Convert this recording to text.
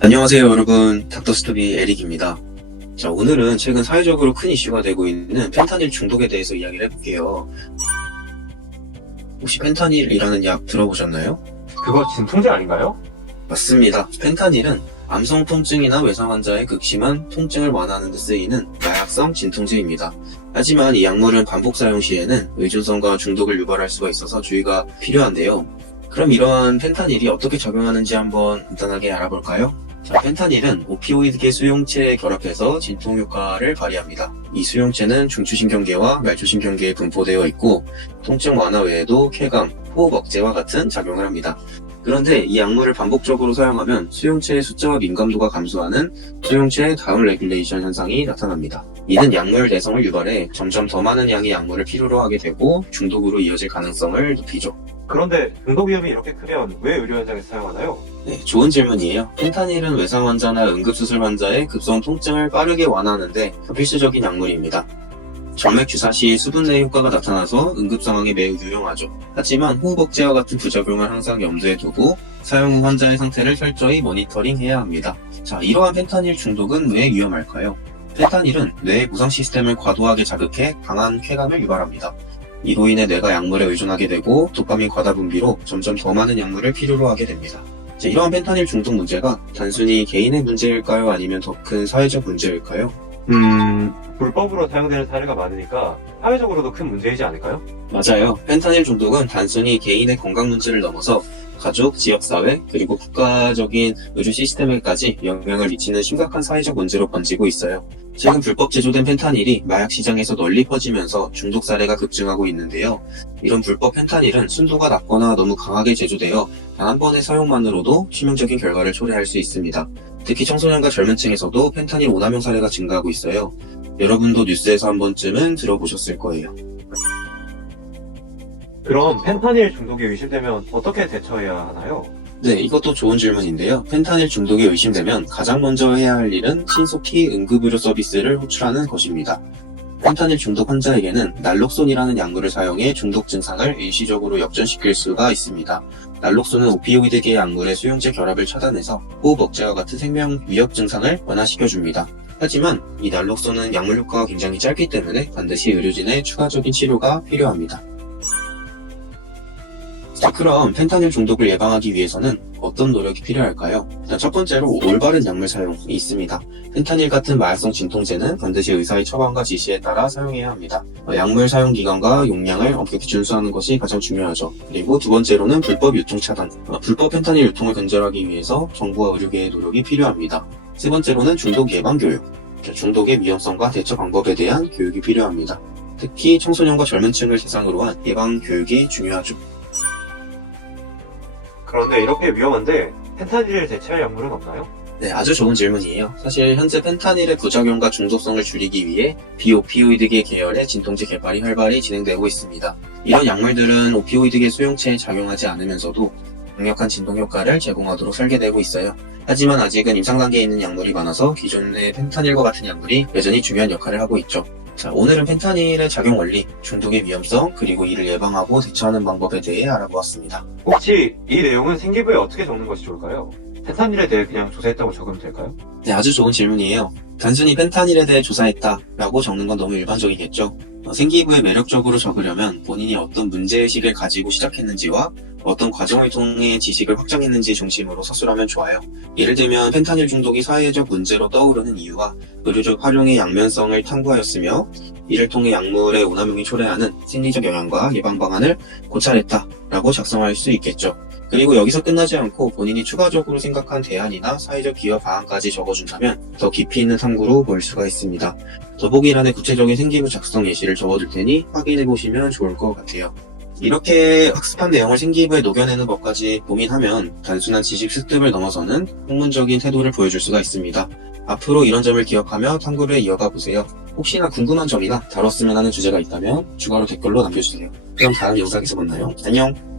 안녕하세요 여러분 닥터스토비 에릭입니다 자 오늘은 최근 사회적으로 큰 이슈가 되고 있는 펜타닐 중독에 대해서 이야기를 해볼게요 혹시 펜타닐이라는 약 들어보셨나요? 그거 진통제 아닌가요? 맞습니다 펜타닐은 암성 통증이나 외상 환자의 극심한 통증을 완화하는 데 쓰이는 마약성 진통제입니다 하지만 이 약물은 반복 사용 시에는 의존성과 중독을 유발할 수가 있어서 주의가 필요한데요 그럼 이러한 펜타닐이 어떻게 작용하는지 한번 간단하게 알아볼까요? 자, 펜타닐은 오피오이드계 수용체에 결합해서 진통 효과를 발휘합니다. 이 수용체는 중추신경계와 말초신경계에 분포되어 있고 통증 완화 외에도 쾌감, 호흡 억제와 같은 작용을 합니다. 그런데 이 약물을 반복적으로 사용하면 수용체의 숫자와 민감도가 감소하는 수용체 다운 레귤레이션 현상이 나타납니다. 이는 약물 내성을 유발해 점점 더 많은 양의 약물을 필요로 하게 되고 중독으로 이어질 가능성을 높이죠. 그런데 중독 위험이 이렇게 크면 왜 의료 현장에서 사용하나요? 네, 좋은 질문이에요. 펜타닐은 외상 환자나 응급수술 환자의 급성 통증을 빠르게 완화하는데 필수적인 약물입니다. 정맥 주사 시 수분 내 효과가 나타나서 응급 상황에 매우 유용하죠. 하지만 호흡 억제와 같은 부작용을 항상 염두에 두고 사용 후 환자의 상태를 철저히 모니터링해야 합니다. 자, 이러한 펜타닐 중독은 왜 위험할까요? 펜타닐은 뇌의 무상 시스템을 과도하게 자극해 강한 쾌감을 유발합니다. 이로 인해 뇌가 약물에 의존하게 되고 도파민 과다 분비로 점점 더 많은 약물을 필요로 하게 됩니다. 자, 이러한 펜타닐 중독 문제가 단순히 개인의 문제일까요? 아니면 더 큰 사회적 문제일까요? 음... 불법으로 사용되는 사례가 많으니까 사회적으로도 큰 문제이지 않을까요? 맞아요. 펜타닐 중독은 단순히 개인의 건강 문제를 넘어서 가족, 지역사회, 그리고 국가적인 의료 시스템에까지 영향을 미치는 심각한 사회적 문제로 번지고 있어요. 최근 불법 제조된 펜타닐이 마약 시장에서 널리 퍼지면서 중독 사례가 급증하고 있는데요. 이런 불법 펜타닐은 순도가 낮거나 너무 강하게 제조되어 단 한 번의 사용만으로도 치명적인 결과를 초래할 수 있습니다. 특히 청소년과 젊은 층에서도 펜타닐 오남용 사례가 증가하고 있어요. 여러분도 뉴스에서 한 번쯤은 들어보셨을 거예요. 그럼 펜타닐 중독이 의심되면 어떻게 대처해야 하나요? 네, 이것도 좋은 질문인데요. 펜타닐 중독이 의심되면 가장 먼저 해야 할 일은 신속히 응급의료 서비스를 호출하는 것입니다. 펜타닐 중독 환자에게는 날록손이라는 약물을 사용해 중독 증상을 일시적으로 역전시킬 수가 있습니다. 날록손은 오피오이드계 약물의 수용체 결합을 차단해서 호흡 억제와 같은 생명 위협 증상을 완화시켜줍니다. 하지만 이 날록손은 약물 효과가 굉장히 짧기 때문에 반드시 의료진의 추가적인 치료가 필요합니다. 자, 그럼 펜타닐 중독을 예방하기 위해서는 어떤 노력이 필요할까요? 첫 번째로 올바른 약물 사용이 있습니다. 펜타닐 같은 마약성 진통제는 반드시 의사의 처방과 지시에 따라 사용해야 합니다. 어, 약물 사용 기간과 용량을 엄격히 준수하는 것이 가장 중요하죠. 그리고 두 번째로는 불법 유통 차단. 어, 불법 펜타닐 유통을 근절하기 위해서 정부와 의료계의 노력이 필요합니다. 세 번째로는 중독 예방 교육. 자, 중독의 위험성과 대처 방법에 대한 교육이 필요합니다. 특히 청소년과 젊은 층을 대상으로 한 예방 교육이 중요하죠. 그런데 이렇게 위험한데 펜타닐을 대체할 약물은 없나요? 네, 아주 좋은 질문이에요. 사실 현재 펜타닐의 부작용과 중독성을 줄이기 위해 비오피오이드계 계열의 진통제 개발이 활발히 진행되고 있습니다. 이런 약물들은 오피오이드계 수용체에 작용하지 않으면서도 강력한 진동 효과를 제공하도록 설계되고 있어요. 하지만 아직은 임상 단계에 있는 약물이 많아서 기존의 펜타닐과 같은 약물이 여전히 중요한 역할을 하고 있죠. 자, 오늘은 펜타닐의 작용 원리, 중독의 위험성, 그리고 이를 예방하고 대처하는 방법에 대해 알아보았습니다. 혹시 이 내용은 생기부에 어떻게 적는 것이 좋을까요? 펜타닐에 대해 그냥 조사했다고 적으면 될까요? 네, 아주 좋은 질문이에요. 단순히 펜타닐에 대해 조사했다 라고 적는 건 너무 일반적이겠죠. 어, 생기부에 매력적으로 적으려면 본인이 어떤 문제의식을 가지고 시작했는지와 어떤 과정을 통해 지식을 확장했는지 중심으로 서술하면 좋아요. 예를 들면 펜타닐 중독이 사회적 문제로 떠오르는 이유와 의료적 활용의 양면성을 탐구하였으며 이를 통해 약물의 오남용이 초래하는 생리적 영향과 예방 방안을 고찰했다 라고 작성할 수 있겠죠. 그리고 여기서 끝나지 않고 본인이 추가적으로 생각한 대안이나 사회적 기여 방안까지 적어준다면 더 깊이 있는 탐구로 보일 수가 있습니다. 더보기란에 구체적인 생기부 작성 예시를 적어둘 테니 확인해 보시면 좋을 것 같아요. 이렇게 학습한 내용을 생기부에 녹여내는 것까지 고민하면 단순한 지식 습득을 넘어서는 학문적인 태도를 보여줄 수가 있습니다. 앞으로 이런 점을 기억하며 탐구를 이어가 보세요. 혹시나 궁금한 점이나 다뤘으면 하는 주제가 있다면 추가로 댓글로 남겨주세요. 그럼 다음 영상에서 만나요. 안녕!